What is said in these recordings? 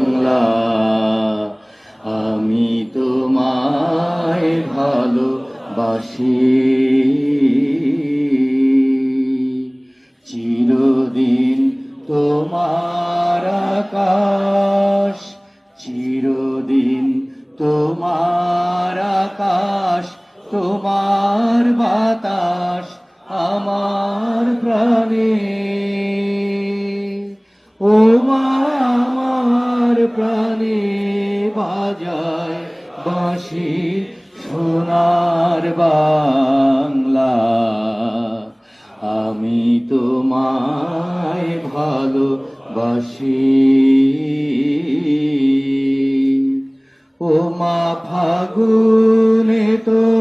বাংলা। আমি তোমায় ভালোবাসি। বাজায় বাঁশি সোনার বাংলা। আমি তোমায় ভালোবাসি। ও মা ফাগুনে তো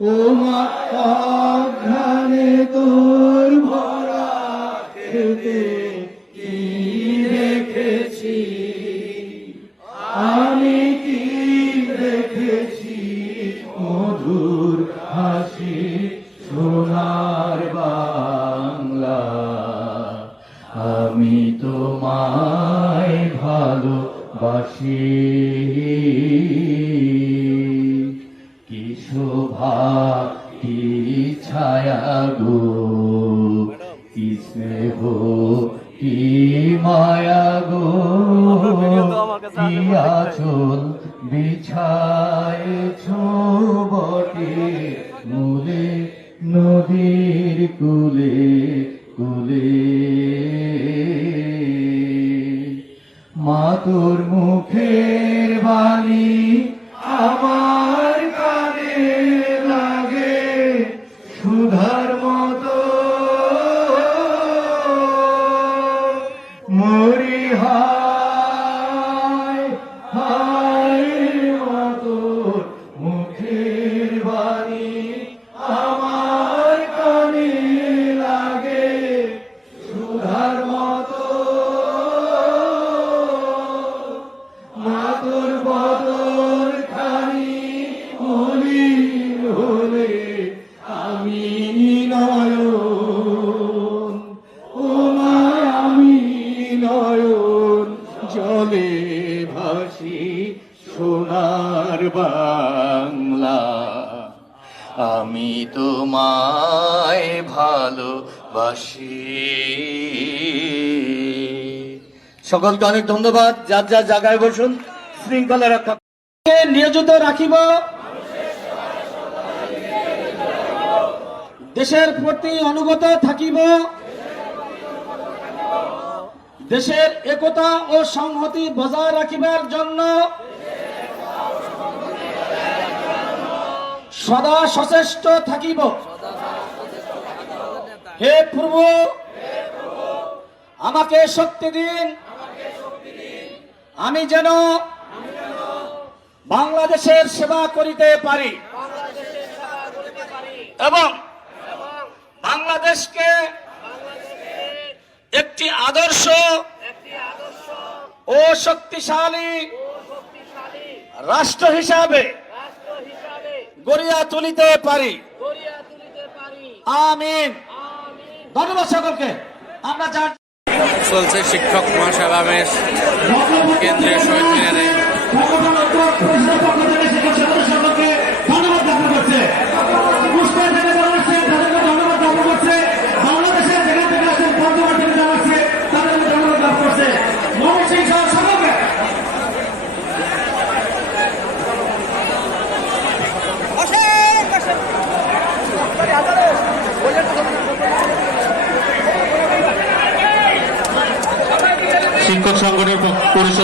ও মা তোর ভরা খেতে আমি কি দেখেছি? মধুর হাসি, সোনার বাংলা। আমি তোমায় ভালোবাসি। মা তোর মুখের বাণী আমার তোমায় ভালোবাসি। সকলকে অনেক ধন্যবাদ। যার যার জায়গায় বসুন, শৃঙ্খলা রক্ষা নিয়োজিত রাখিব। দেশের প্রতি অনুগত থাকিব। দেশের একতা ও সংহতি বজায় রাখিবার জন্য সদা সচেষ্ট থাকিব। হে প্রভু, আমাকে শক্তি দিন। আমি যেন বাংলাদেশের সেবা করিতে পারি। এবং বাংলাদেশকে একটি আদর্শ ও শক্তিশালী রাষ্ট্র হিসাবে গড়িয়া তুলিতে পারি। আমিন। ধন্যবাদ সকলকে। আমরা যা চলছে শিক্ষক মহাসভাবের কেন্দ্রীয় শহীদ মিনারে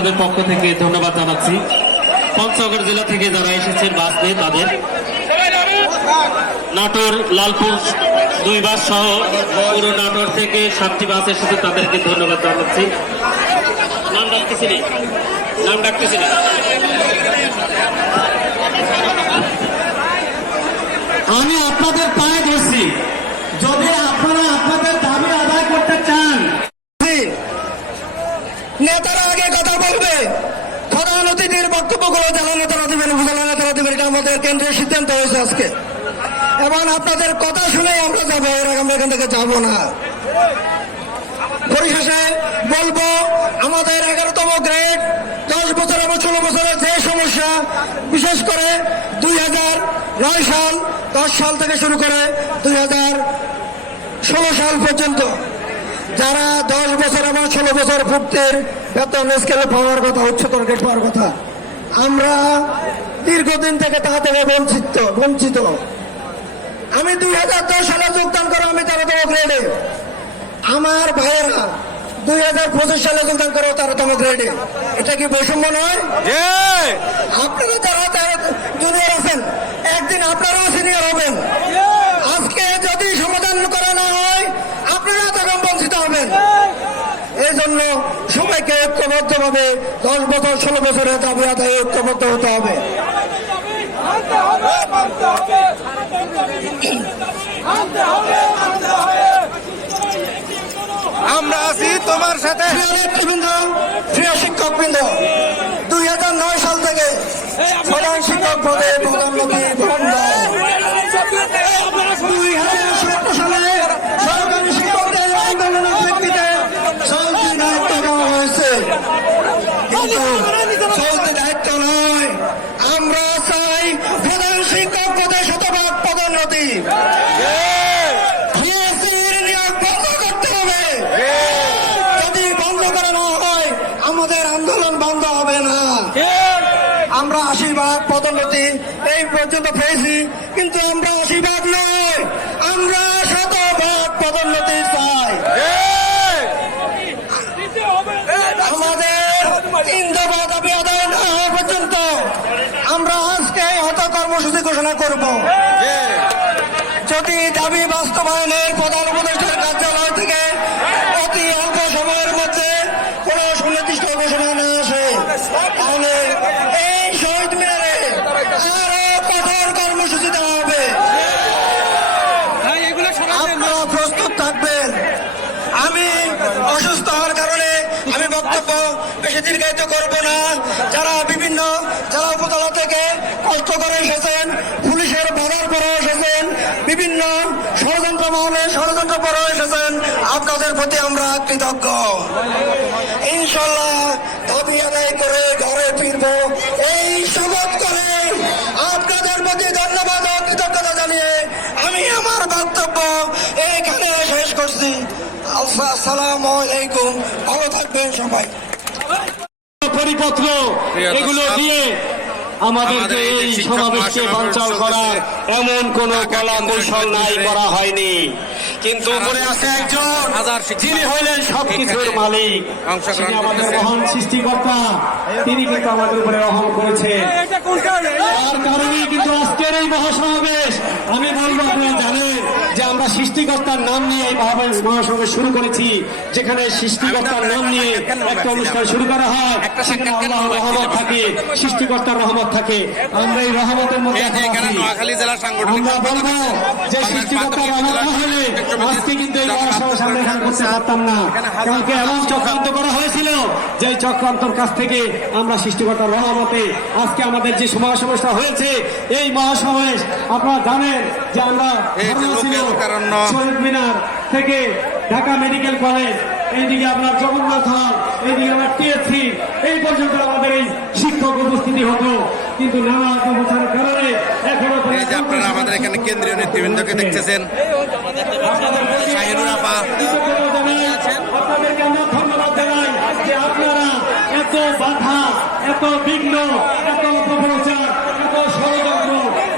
পরিষদের পক্ষ থেকে ধন্যবাদ জানাচ্ছি। পঞ্চগড় জেলা থেকে যারা এসেছেন বাস নিয়ে তাদের। নাটোর, লালপুর দুই বাস সহ পুরো নাটোর থেকে সাতটি বাস এসেছে, তাদেরকে ধন্যবাদ জানাচ্ছি। নাম ডাকতেছি নাম ডাকতেছি আমি আপনাদের পায়ে ধরছি। যদি আপনারা আপনাদের দাবি আদায় করতে চান নেতারা আগে কথা বলবে প্রধান বক্তব্যগুলো জেলা নেতারা দিবেন উপজেলা নেতারা দিবেন, এটা আমাদের কেন্দ্রীয় সিদ্ধান্ত হয়েছে আজকে। এবং আপনাদের কথা শুনে আমরা যাব, এর আমরা এখান থেকে যাব না। পরিশেষে বলব, আমাদের এগারোতম গ্রেড, দশ বছর এবং ষোলো বছরের যে সমস্যা, বিশেষ করে দুই হাজার নয় সাল, দশ সাল থেকে শুরু করে দুই হাজার ষোলো সাল পর্যন্ত, যারা দশ বছর এবং ষোলো বছর পূর্তির বেতন স্কেলে পাওয়ার কথা, উচ্চতর গেট পাওয়ার কথা আমরা দীর্ঘদিন থেকে তা থেকে বঞ্চিত বঞ্চিত। আমি দুই হাজার দশ সালে যোগদান করে আমি তেরোতম গ্রেডে আমার ভাইয়েরা দুই হাজার পঁচিশ সালে যোগদান করে তেরোতম গ্রেডে এটা কি বৈষম্য নয়? আপনারা যারা যারা জুনিয়র আছেন একদিন আপনারাও সিনিয়র হবেন। আজকে যদি সমাধান করা না হয় আপনারা তখন বঞ্চিত হবেন। এই জন্য সবাইকে ঐক্যবদ্ধভাবে দশ বছর ষোলো বছরের দাবি আদায় ঐক্যবদ্ধ হতে হবে। আমরা আছি তোমার সাথে। প্রিয় শিক্ষকবৃন্দ দুই হাজার নয় সাল থেকে প্রধান শিক্ষক পদে পদোন্নতি বন্ধ দুই হাজার সতেরো সালে সরকারি শিক্ষকদের আন্দোলনের প্রেক্ষিতে চলতি দায়িত্ব দেওয়া হয়েছে কিন্তু চলতি দায়িত্ব নয় আমরা চাই প্রধান শিক্ষক পদে শতভাগ পদোন্নতি PSC-র নিয়োগ বন্ধ করতে হবে যদি বন্ধ করা না হয় আমাদের আন্দোলন বন্ধ হবে না আমরা আশীর্বাদ পদোন্নতি এই পর্যন্ত পেয়েছি কিন্তু আমরা আশীর্বাদ নয়। আমরা শতভাগ পদোন্নতি চাই আমাদের তিন দফা দাবি আদায় না হওয়া পর্যন্ত আমরা আজকে হত কর্মসূচি ঘোষণা করব। যদি দাবি বাস্তবায়নের প্রধান উপদেষ্টার কার্যালয় থেকে অতি অল্প সময়ের মধ্যে কোন সুনির্দিষ্ট ঘোষণা না আসে তাহলে এই শহীদ মিনারে আরও কঠোর কর্মসূচি দেওয়া হবে আপনারা প্রস্তুত থাকবেন আমি অসুস্থ হওয়ার কারণে আমি বক্তব্য বেশি দীর্ঘায়িত করব না। যারা বিভিন্ন জেলা উপজেলা থেকে কষ্ট করে এসেছেন, পুলিশের বাধার পরে এসেছেন, বিভিন্ন ষড়যন্ত্র মহলে ষড়যন্ত্র পরে এসেছেন, আপনাদের প্রতি আমরা কৃতজ্ঞ। ইনশাল্লাহ দাবি আদায় করে ঘরে ফিরব। এই শপথ করে আপনাদের প্রতি ধন্যবাদ ও কৃতজ্ঞতা জানিয়ে আমি আমার বক্তব্য এখানে শেষ করছি। আসসালামু আলাইকুম। ভালো থাকবেন সবাই। পরিপত্র এগুলো দিয়ে আমাদেরকে এই সমাবেশকে বাঞ্চাল করার এমন কোন কলা কৌশল নাই করা হয়নি। কিন্তু উপরে আছে একজন যিনি হইলেন সবকিছুর মালিক। তিনি আমাদের। মহান সৃষ্টিকর্তা তিনি কিন্তু আমাদের উপরে রহম করেছেন। তার কারণেই কিন্তু আজকের এই মহাসমাবেশ আমি বলব আপনারা জানেন যে আমরা সৃষ্টিকর্তার নাম নিয়ে এই মহাসমাবেশ শুরু করেছি যেখানে সৃষ্টিকর্তার নাম নিয়ে একটা অনুষ্ঠান শুরু করা হয়। সেখানে আল্লাহর রহমত থাকে সৃষ্টিকর্তার রহমত থাকে। আমরা এই রহমতের মধ্যে আমরা বলব যে সৃষ্টিকর্তার রহমত না হলে আজকে কিন্তু এই এখানে করতে পারতাম না। কালকে এমন চক্রান্ত করা হয়েছিল যে চক্রান্তর কাছ থেকে আমরা সৃষ্টিকর্তার রহমতে আজকে আমাদের যে সমাবেশটা হয়েছে এই মহাসমাবেশ আপনারা জানেন যে আমরা এই যে ধর্ম ছিল লোকের কারণ্য। শহীদ মিনার থেকে ঢাকা মেডিকেল কলেজ এইদিকে আপনার জগন্নাথ হল এইদিকে আপনার টিএসসি এই পর্যন্ত আমাদের এই শিক্ষক উপস্থিতি হতো কিন্তু নানা অপপ্রচারের কারণে এখনও আপনারা আমাদের এখানে কেন্দ্রীয় নেতৃবৃন্দকে দেখতেছেন শাহিনুর আপা আপনাদেরকে আমরা ধন্যবাদ জানাই যে আপনারা এত বাধা এত বিঘ্ন এত অপপ্রচার এত ষড়যন্ত্র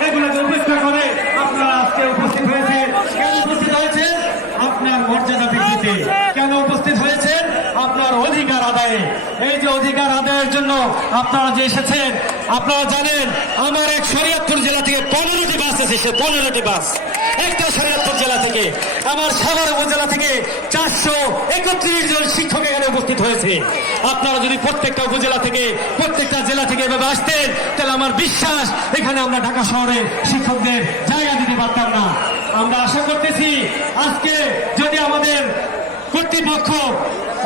এগুলোকে উপেক্ষা করে আপনারা আজকে উপস্থিত হয়েছে কেন উপস্থিত হয়েছে আপনার মর্যাদা বৃদ্ধিতে কেন উপস্থিত হয়েছেন আপনার অধিকার আদায়ে। এই যে অধিকার আদায়ের জন্য আপনারা যে এসেছেন, আপনারা জানেন, আমার এক শরীয়তপুর জেলা থেকে পনেরোটি বাস এসেছে, পনেরোটি বাস। একটা শরীয়তপুর জেলা থেকে, আমার সাভার উপজেলা থেকে চারশো একত্রিশ জন শিক্ষক এখানে উপস্থিত হয়েছে। আপনারা যদি প্রত্যেকটা উপজেলা থেকে, প্রত্যেকটা জেলা থেকে এভাবে আসতেন, তাহলে আমার বিশ্বাস, এখানে আমরা ঢাকা শহরে শিক্ষকদের জায়গা দিতে পারতাম না। আমরা আশা করতেছি, আজকে যদি আমাদের কর্তৃপক্ষ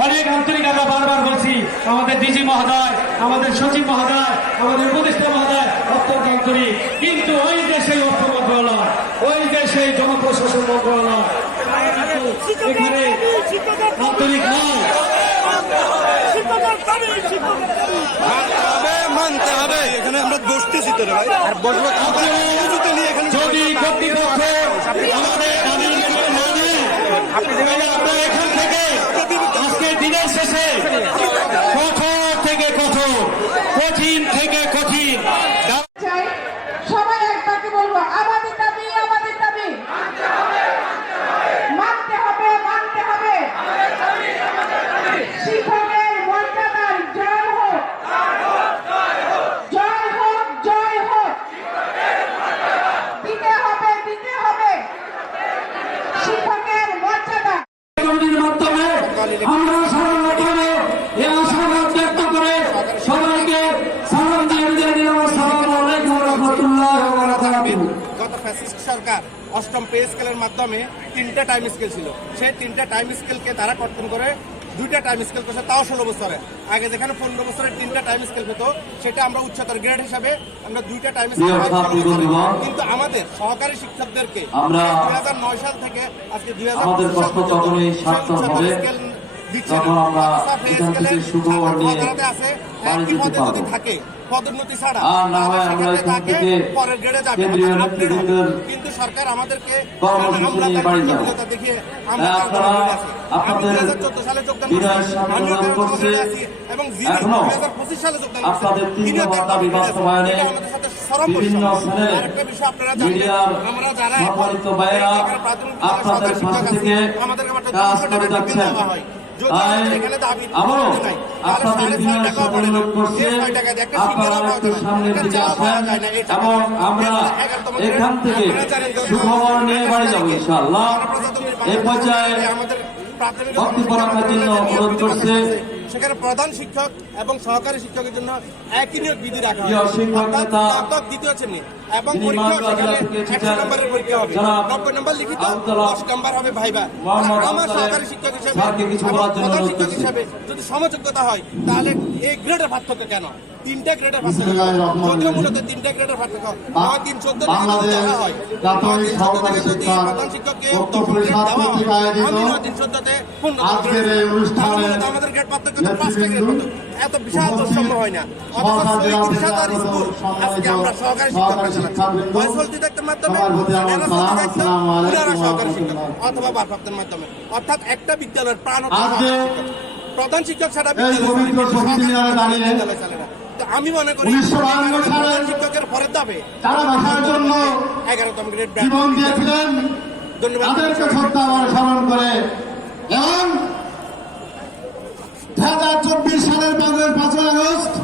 অনেক আন্তরিক আমরা বারবার বলছি আমাদের ডিজি মহোদয় আমাদের সচিব মহোদয় আমাদের উপদেষ্টা মহোদয় অত্যন্ত আন্তরিক। কিন্তু ওই যে সেই অর্থ মন্ত্রণালয় ওই যে সেই জনপ্রশাসন মন্ত্রণালয় কিন্তু এখানে আন্তরিক নয়। মানতে হবে এখানে আমরা বসতেছি তো রে ভাই। আর বসবো যদি কর্তৃপক্ষ আমাদের দাবিগুলো মানে তাহলে আমরা এখান থেকে আজকে দিনের শেষে কঠোর থেকে কঠোর কঠিন থেকে কঠিন চাই সবাই একবারকে বলব আমাদের দাবি আমাদের দাবি মানতে হবে মানতে হবে শিক্ষকের মর্যাদার জয় হোক জয় হোক জয় হোক দিতে হবে দিতে হবে শিক্ষকের মর্যাদা কমিটির মাধ্যমে আমরা সবার এই আশাবাদ ব্যক্ত করে সবাইকে সালাম দিয়ে বিদায় দিলাম আসসালামু আলাইকুম রহমতুল্লাহ গত ফ্যাসিস্ট সরকার অষ্টম পে স্কেলের মাধ্যমে তিনটা টাইম স্কেল ছিল। সেই তিনটা টাইম স্কেলকে তারা কর্তন করে দুইটা টাইম স্কেল করছে তাও ষোলো বছরে। আগে যেখানে পনেরো বছরের তিনটা টাইম স্কেল হতো সেটা আমরা উচ্চতর গ্রেড হিসাবে আমরা দুইটা টাইম স্কেল কিন্তু আমাদের সহকারী শিক্ষকদেরকে দুই হাজার নয় সাল থেকে আজকে দুই হাজার আমাদের কষ্ট যখনই সার্থক হবে, তখন আমরা এখান থেকে সুখবর নিয়ে বাড়ি যেতে পারব। পদোন্নতি ছাড়া আর না হয় আমরা এখান থেকে পরের গ্রেডে যাবে কেন্দ্রীয় আমাদের upgrade হবে। নেতৃবৃন্দের কিন্তু সরকার আমাদেরকে কর্মসূচি নিয়ে বাড়ি যাব। দেখিয়ে আমরা হ্যাঁ, আপনাদের সালে যোগদান বিনয়ের করছি। সাথে আমিও যোগদান তার করছি। কর্মসূচিতে আছি এবং এখনও 2025 সালে যোগদান করছেন, আপনাদের তিন তিনিও তার দফা দাবি বাস্তবায়নে বিভিন্ন মিডিয়ার সম্মানিত আপনাদের থেকে কাজ করে যাচ্ছেন হয়। এখানে আপনাদের করছি আপনারা একটু। সামনের দিকে আসেন। এবং আমরা থেকে সুখবর নিয়ে বাড়ি যাব ইনশাআল্লাহ। এই পর্যায়ে বক্তব্য রাখার জন্য অনুরোধ করছে সেখানে প্রধান শিক্ষক এবং সহকারী শিক্ষকের জন্য একই নিয়োগ বিধি রাখা অর্থাৎ দ্বিতীয় শ্রেণি। এবং পরীক্ষা সেখানে একশো নম্বরের পরীক্ষা হবে। নব্বই নম্বর লিখিত দশ নম্বর হবে ভাইবা। আমার সহকারী শিক্ষক হিসেবে প্রধান শিক্ষক। হিসেবে যদি সমযোগ্যতা হয় তাহলে এই গ্রেডের পার্থক্য কেন? তিনটা গ্রেডের পার্থক্য। যদিও মূলত তিনটা গ্রেডের পার্থক্য। বা- তিন চোদ্দ বাংলাদেশ হয় প্রাথমিক তিন চোদ্দ থেকে যদি প্রধান শিক্ষককে দশম grade দেওয়া হয়, কর্তৃক আয়োজিত তিন চোদ্দতে পনেরো আজকের এই অনুষ্ঠানে তাহলে মূলত আমাদের গ্রেড পার্থক্য তো পাঁচটা গ্রেড হতো। এত বিশাল বৈষম্য হয় না। অথচ সহকার জেলা ছয়ত্রিশ থেকে হাজার স্কুল আজকে আমরা সহকারী শিক্ষক মাধ্যমে ওনারা সহকারী অথবা মাধ্যমে। অর্থাৎ একটা বিদ্যালয়ের প্রাণ। প্রধান শিক্ষক ছাড়া বিদ্যালয় চলে না। তো আমি মনে করি প্রধান শিক্ষকের পরের দাবে এগারোতম গ্রেড ধন্যবাদ। করে এবং দু হাজার চব্বিশ সালের পাঁচই আগস্ট